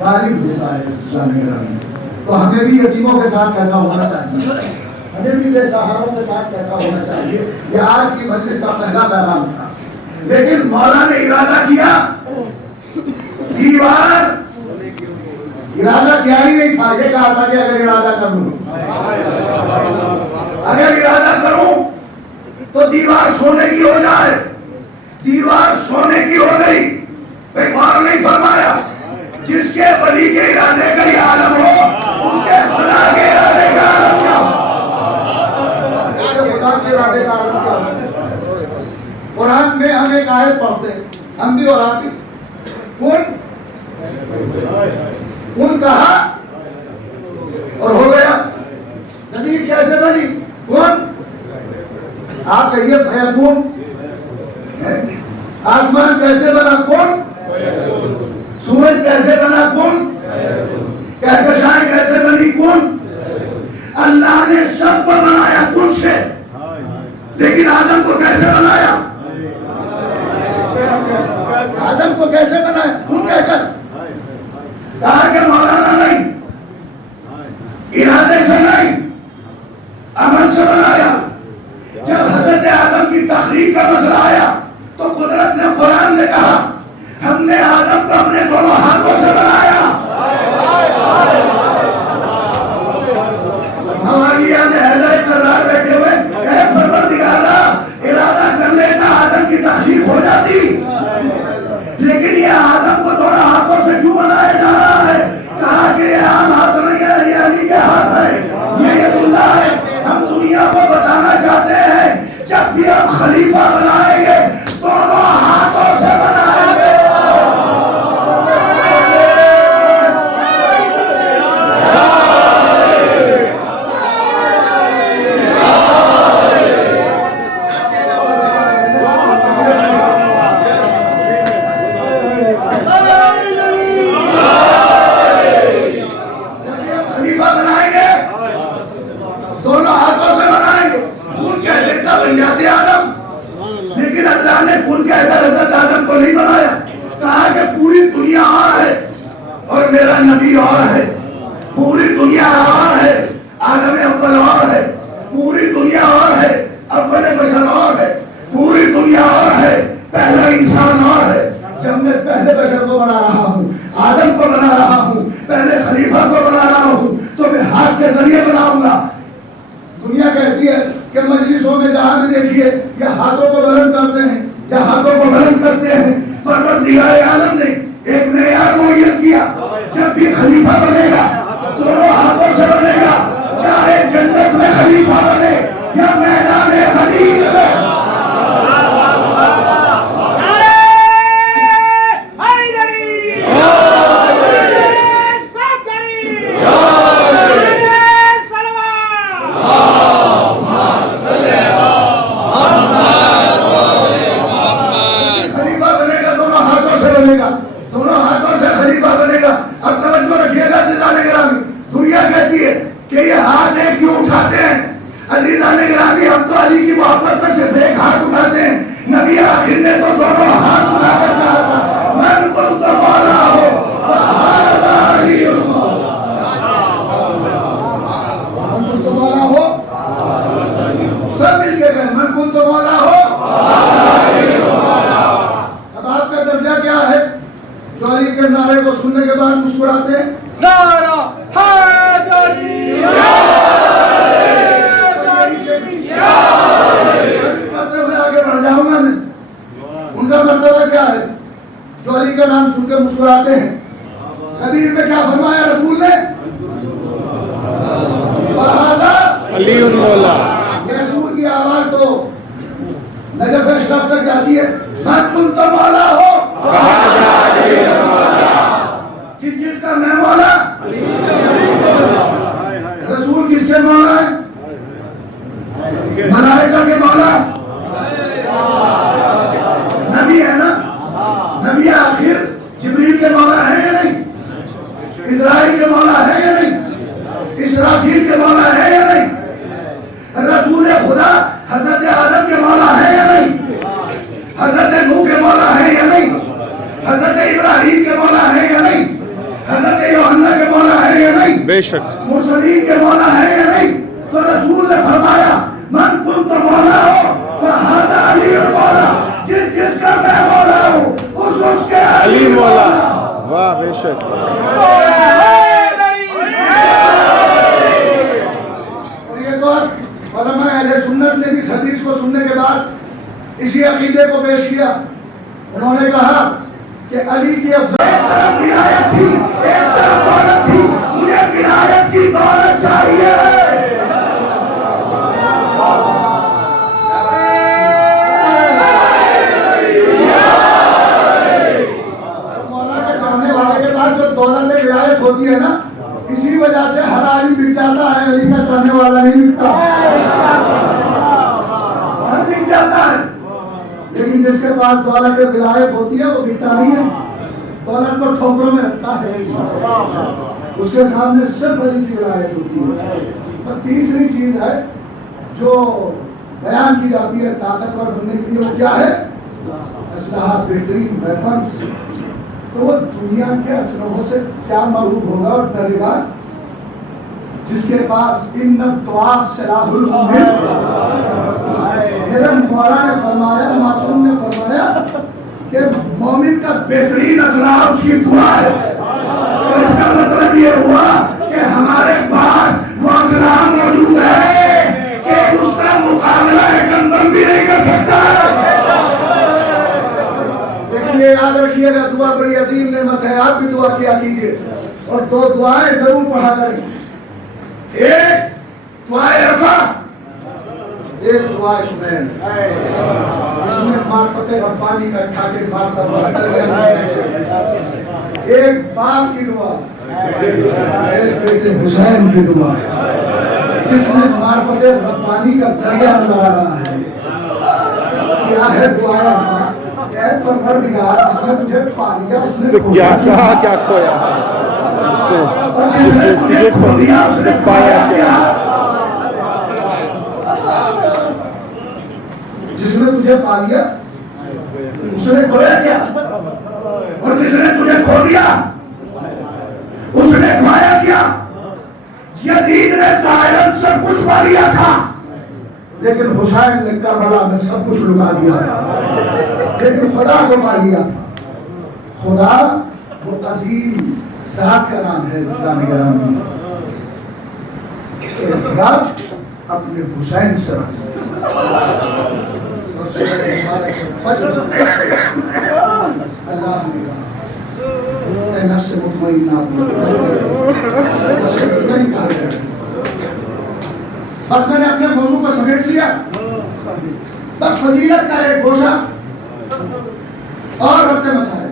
غالب ہوتا ہے اسلامی گرام میں. تو ہمیں بھی یتیموں کے ساتھ کیسا ہونا چاہیے, ہمیں بھی بے سہاروں کے ساتھ کیسا ہونا چاہیے. یہ آج کی مجلس کا پہلا پیغام تھا. لیکن مولا نے ارادہ کیا, دیوار ارادہ کیا ہی نہیں تھا, یہ کہا تھا کہ اگر ارادہ کروں تو دیوار سونے کی ہو جائے. دیوار سونے کی ہو گئی. غور نہیں فرمایا, جس کے ولی کے ارادے کا یہ عالم ہو, اس کے خدا کے ارادے کا عالم کیا ہو. خدا کے ارادے کا عالم کیا ہو. قرآن میں ہم ایک آیت پڑھتے ہیں, ہم بھی اور آپ بھی, کون کہا اور ہو گیا. زمین کیسے بنی, کون, آپ کہیے فیکون. آسمان کیسے بنا, کون. سورج کیسے بنا, کون. کہکشائیں کیسے بنی, کون. اللہ نے سب کو بنایا کون سے, لیکن آدم کو کیسے بنایا, آدم کو کیسے بنایا, کون کہہ کر کہا کہ مولانا نہیں, ارادے سے نہیں, عمل سے بنایا. جب حضرت آدم کی تخلیق کا مسئلہ آیا تو قدرت نے, قرآن نے کہا ہم نے آدم کو اپنے دونوں ہاتھوں سے بنایا. مولانا نے حیدر کرار بیٹھے ہوئے, اے پروردگار ارادہ کر لیتا آدم کی تخلیق ہو جاتی, لیکن یہ آدم کو دونوں ہاتھوں سے کیوں بنایا جا رہا ہے. کہا کہ یہ عام ہاتھ نہیں ہے, یہ علی کے ہاتھ ہے, یہ اللہ ہے. ہم دنیا کو بتانا چاہتے ہیں جب بھی ہم خلیفہ بنائیں گے دونوں ہاتھوں سے بنائیں گے. نبی اور ہے, پوری دنیا اور ہے, آدم اول اور ہے, پوری دنیا اور ہے, اول بشر اور ہے, پوری دنیا اور ہے, پہلا انسان اور ہے. جب میں پہلے بشر کو بنا رہا ہوں, آدم کو بنا رہا ہوں, پہلے خلیفہ کو بنا رہا ہوں, تو پھر ہاتھ کے ذریعے بناؤں گا. دنیا کہتی ہے کہ مجلسوں میں جہاں بھی دیکھیے یا ہاتھوں کو بلند کرتے ہیں یا ہاتھوں کو بلند کرتے ہیں. پروردگار عالم نے ایک معیار معین کیا, جب بھی خلیفہ بنے گا دونوں ہاتھوں سے بنے گا, چاہے جنت میں خلیفہ بنے یا میدان غدیر میں. عزیزان گرامی, ہم تو علی کی محبت میں صرف ایک ہاتھ اٹھاتے ہیں. نبی آخر نے تو دونوں ہاتھ اٹھا کر کہا تھا من کنت مولا ہو فہذا علی مولا. من کنت مولا ہو, سب مل کے کہیں من کنت مولا ہو. اب آپ کا درجہ کیا ہے جو علی کے نعرے کو سننے کے بعد مسکراتے ہیں؟ نعرہ حیدری ان کا مرتبہ کیا ہے جو علی کا نام سن کے مسکراتے ہیں؟ حدیث میں کیا فرمایا رسول نے, فہذا علی مولا. رسول کی آواز تو نجف اشرف تک جاتی ہے, من کنت مولا ہو فہذا علی مولا. جس کا میں مولا, رسول کس کے مولا ہے, ملائکہ کے مولا, نبی ہے نا, نبی آخر جبریل کے مولا ہے یا نہیں, اسرائیل کے مولا ہے یا نہیں, اسرافیل کے مولا ہے یا نہیں, رسول خدا حضرت آدم کے مولا ہے یا نہیں, حضرت نوح کے مولا ہے یا نہیں, حضرت ابراہیم کے مولا بے شک مرسلین کے مولا ہے یا نہیں؟ تو رسول نے فرمایا من کنت مولا ہو فہذا علی مولا، جس کا میں مولا ہوں اس کے علی مولا. واہ بے شک. اور یہ تو علماء اہل سنت نے بھی حدیث کو سننے کے بعد اسی عقیدے کو پیش کیا. انہوں نے کہا کہ علی کی افضل ایک طرف ولایت تھی، ایک طرف دولت تھی، مجھے ولایت کی دولت چاہیے. مولا کے چاہنے والے کے بعد جو دولت ولایت ہوتی ہے نا، اسی وجہ سے ہر عالم بک جاتا ہے، علی کا چاہنے والا نہیں بکتا. ہر بک جاتا ہے، لیکن جس کے پاس دولت ولایت ہوتی ہے وہ بکتا نہیں ہے، دولت کو ٹھوکروں میں رکھتا ہے، اس کے سامنے صرف علی کی ولایت ہوتی ہے. اور تیسری چیز ہے جو بیان کی جاتی ہے طاقتور بننے کے لیے، وہ کیا ہے؟ اسلحہ، بہترین ویپنس. تو وہ دنیا کے اسلحوں سے کیا مرعوب ہوگا اور ڈرے گا؟ جس کے پاس ان الدعاء سلاح المؤمن. میرے مولا نے فرمایا، معصوم نے فرمایا کہ مومن کا بہترین اسلحہ اس کی دعا ہے. تو اس کا مطلب یہ ہوا کہ ہمارے پاس وہ اسلحہ موجود ہے کہ اس کا مقابلہ ایک اندم بھی نہیں کر سکتا. لیکن یہ یاد رکھیے گا دعا بڑی عظیم نعمت ہے، آپ بھی دعا کیا کیجیے اور دو دعائیں ضرور پڑھا کریں. ایک دعائے عرفہ، ایک دعائے کمین. اس میں معرفت ربانی کا ٹھاکر مارتا ہوا ایک باپ کی دعا، ایک بیٹے حسین کی دعا، جس میں معرفت ربانی کا دریا نظر آ رہا ہے. کیا ہے دعائے عرفہ؟ اے پروردگار، جس نے تجھے پا لیا اس نے کیا کھویا، اور جس نے تجھے کھو دیا اس نے پایا کیا؟ جس نے تجھے پا لیا اس نے کھویا کیا؟ اور جس نے تجھے کھو دیا اس نے پایا کیا؟ یزید نے ظاہراً سب کچھ پا لیا تھا، لیکن حسین نے کربلا میں سب کچھ لٹا دیا تھا، لیکن خدا کو پا لیا تھا. خدا وہ عظیم ذات کا نام ہے. اسلام گرامی کہ رب اپنے حسین سے اللہ نے کہا اے نفس مطمئنہ نہیں کہا گیا. بس میں نے اپنے موضوع کو سمیٹ لیا. بس فضیلت کا ایک گوشہ اور ربط مسائل.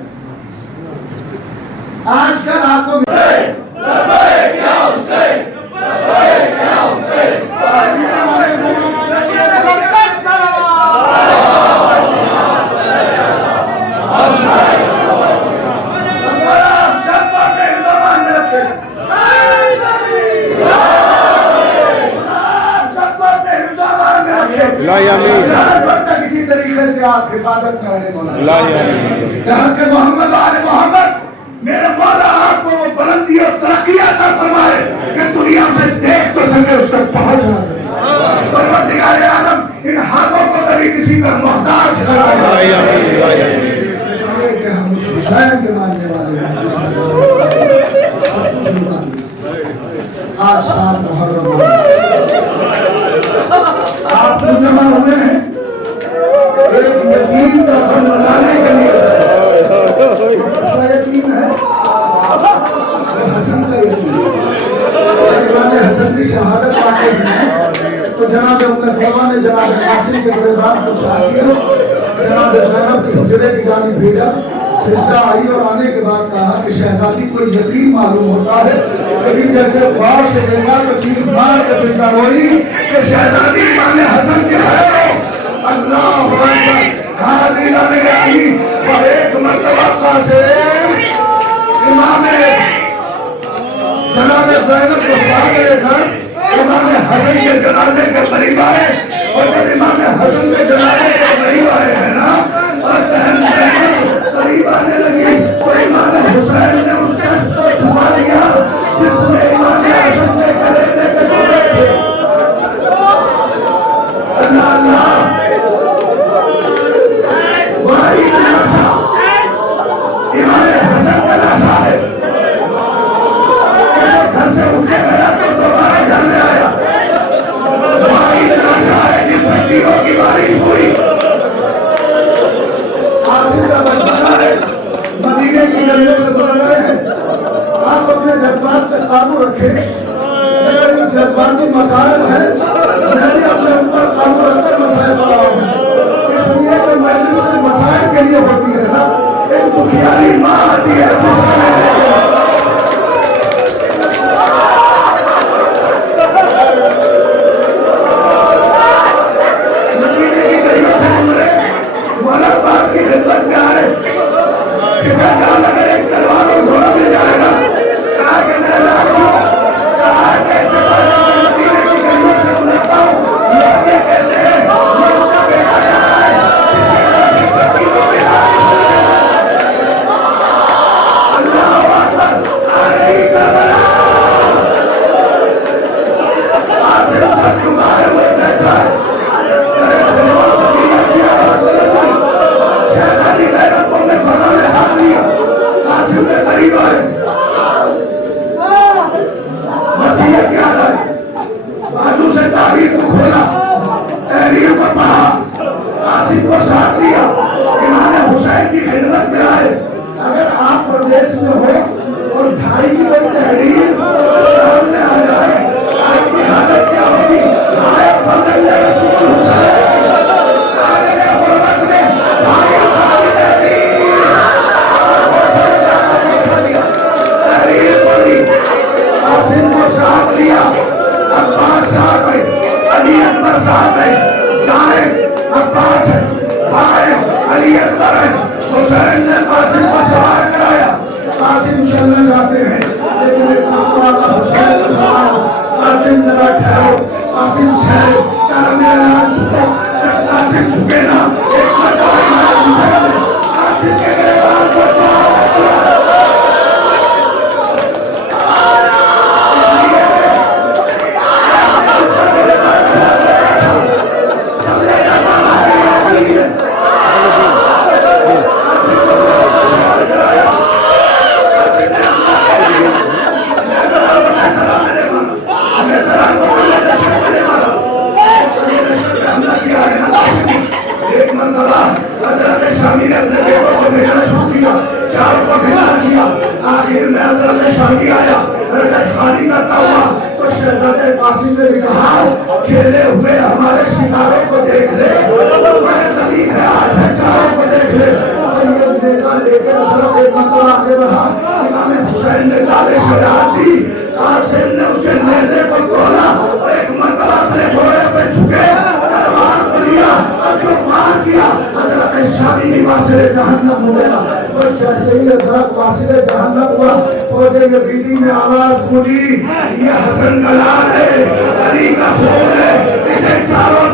آج کل آپ کو کسی طریقے سے آپ حفاظت میں رہے. جہاں کہ محمد آل محمد میرے مولا آپ کو بلندی اور ترقی عطا فرمائے کہ دنیا سے دیکھ تو سکے، اس تک پہنچ نہ سکے. پروردگار عالم ان ہاتھوں کو کبھی کسی کا محتاج نہ بنائے. کہ ہم اس حسین کے ماننے والے ہیں. آج 7 محرم آپ کو جمع ہوئے ہیں ایک یتیم کا غم بنانے کے لیے. یتیم ہے حسن کا یتیم. امام حسن کی شہادت پاتے ہیں تو جناب ام سلمہ نے جناب قاسم کے دربار کو چاہ کیا، جناب زینب کی حجرے کی جانب بھیجا. حصہ آئی اور آنے کے بعد کہا کہ شہزادی کو یتیم معلوم ہوتا ہے، لیکن جیسے باہر سے دیکھا تو چیخ مار کے فضا ہوئی کہ شہزادی امام حسن کے ہے. اللہ اکبر. حاضرین نگرامی اور ایک مرتبہ قاسم امام جناب زینب کو ساتھ لے کر امام حسن کے جنازے کے قریب آئے، اور جب امام حسن کے جنازے کے قریب آئے ہیں نا اور بہن زینب قریب آنے لگی تو امام حسین نے اس دست کو چھپا دیا جس میں امام قابو رکھے. یہ جذباتی مسائل ہے، میں بھی اپنے اوپر قابو رکھ کر مسائل پا رہا ہوں. اس لیے کہ مجلس صرف مسائل کے لیے ہوتی ہے نا. ایک دکھیاری ماں آتی ہے مدینے کی گلیوں سے گزرے، مولا پاس کی خدمت میں آئے. جگہ جہاں اگر ایک تلوار اور گھوڑا مل جائے گا، کہا کہ میں لاؤں، کہا کہ جب میں مدینے کی گلیوں سے گزرتا ہوں، لوگ یہ کہتے ہیں یہ اس کا بیٹا ہے، اسی طرح کی بچیوں میں اللہ اکبر آ رہی کربلا. آصف سر چکائے ہوئے بیٹھا ہے. شہزادی زینب کو میں فرمان نے ساتھ لیا. قاسم نے قریب آئے، وصیت یاد آئی، بازو سے تعریف کو کھولا، تحریر پر پڑھا، قاسم کو ساتھ لیا. امام حسین کی خدمت میں آئے. اگر آپ پردیس میں ہو اور بھائی کی کوئی تحریر سامنے آ جائے، آپ کی حالت کیا ہوگی؟ آئے فضل رسول حسین قاسم کو ساتھ لیا. عباس صاحب ہے، علی اکبر صاحب ہے، دائیں عباس ہے، بائیں علی اکبر ہے. حسین نے قاسم کو سوار کرایا. قاسم چلنے جاتے ہیں، لیکن ایک مرتبہ کا حسین نے فرمایا قاسم ذرا ٹھہرو. قاسم ٹھہرے، کہا میرا نام جھکو. جب قاسم جھکے نا، ایک مرتبہ امام حسین نے قاسم کے گریبان کو چھوڑا. ایک مرتبہ حضرت شامی نے اپنے بیٹوں کو بھیجنا شروع کیا، چاروں کو فلان کیا. آخر میں حضرت شامی آیا، رکعت خوانی کرتا ہوا. تو شہزادے قاسم نے بھی کہا کھیلے ہوئے ہمارے ستاروں کو دیکھ لے، بڑے زمین میں ہاتھ ہے چاروں کو دیکھ لے. یہ نیزہ لے کے حضرت ایک مرتبہ آگے بڑھا. امام حسین نے زیادہ شجاعت دی. قاسم نے اس کے نیزے کو تولا اور ایک مرتبہ اپنے گھوڑے پہ جھکے، تلوار کو لیا اور جو مار کیا حضرت شامی نواصل جہنم ہو گیا. اور جیسے ہی حضرت واصل جہنم ہوا، فوج یزیدی میں آواز بولی یہ حسن کا لال ہے، علی کا خون ہے، اسے چاروں